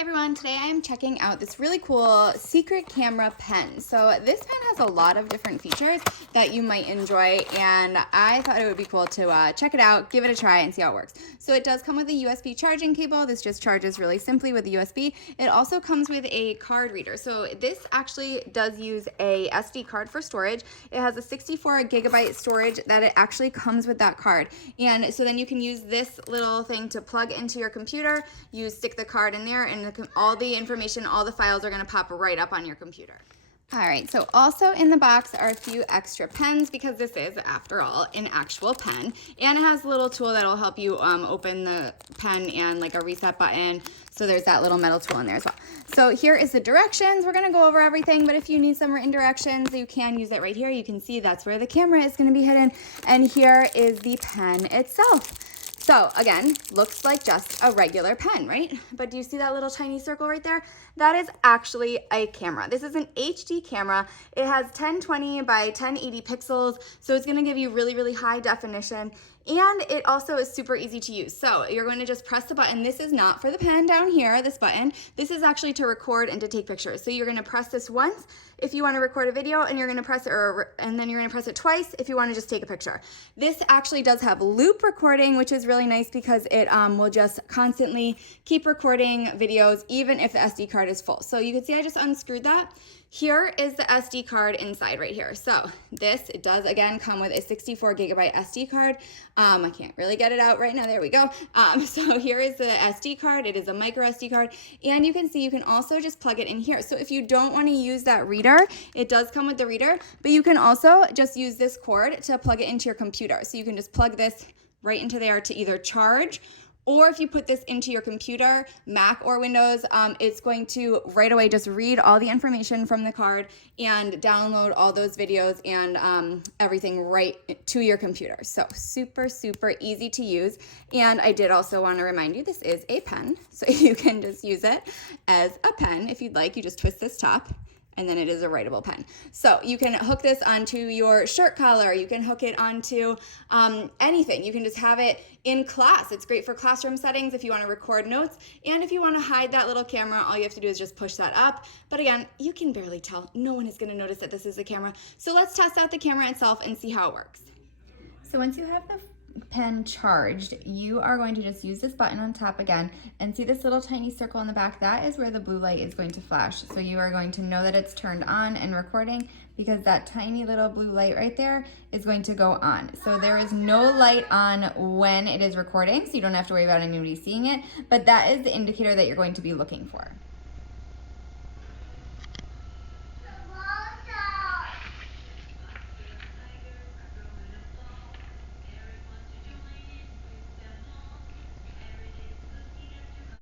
Hey everyone, today I'm checking out this really cool secret camera pen. So this pen has a lot of different features that you might enjoy, and I thought it would be cool to check it out, give it a try, and see how it works. So it does come with a USB charging cable. This just charges really simply with a USB. It also comes with a card reader. So this actually does use a SD card for storage. It has a 64GB storage that it actually comes with that card. And so then you can use this little thing to plug into your computer. You stick the card in there, and all the information, all the files are going to pop right up on your computer. All right, so also in the box are a few extra pens because this is, after all, an actual pen. And it has a little tool that'll help you open the pen and like a reset button. So there's that little metal tool in there as well. So here is the directions. We're gonna go over everything, but if you need some written directions, you can use it right here. You can see that's where the camera is gonna be hidden. And here is the pen itself. So again, looks like just a regular pen, right? But do you see that little tiny circle right there? That is actually a camera. This is an HD camera. It has 1020 by 1080 pixels, so it's gonna give you really, really high definition. And it also is super easy to use. So you're going to just press the button. This is not for the pen down here, this button. This is actually to record and to take pictures. So you're going to press this once if you want to record a video, and you're going to press it, and then you're going to press it twice if you want to just take a picture. This actually does have loop recording, which is really nice because it will just constantly keep recording videos even if the SD card is full. So you can see I just unscrewed that. Here is the SD card inside right here. So this, it does again come with a 64GB SD card. I can't really get it out right now. There we go. So here is the SD card. It is a micro SD card. And you can see you can also just plug it in here. So if you don't want to use that reader, it does come with the reader, but you can also just use this cord to plug it into your computer. So you can just plug this right into there to either charge, or if you put this into your computer, Mac or Windows, it's going to right away just read all the information from the card and download all those videos and everything right to your computer. So super, super easy to use. And I did also want to remind you, this is a pen. So you can just use it as a pen if you'd like. You just twist this top, and then it is a writable pen. So you can hook this onto your shirt collar. You can hook it onto anything. You can just have it in class. It's great for classroom settings if you want to record notes. And if you want to hide that little camera, all you have to do is just push that up. But again, you can barely tell. No one is going to notice that this is a camera. So let's test out the camera itself and see how it works. So once you have the pen charged, you are going to just use this button on top again, and see this little tiny circle in the back? That is where the blue light is going to flash. So you are going to know that it's turned on and recording because that tiny little blue light right there is going to go on. So there is no light on when it is recording, so you don't have to worry about anybody seeing it, but that is the indicator that you're going to be looking for.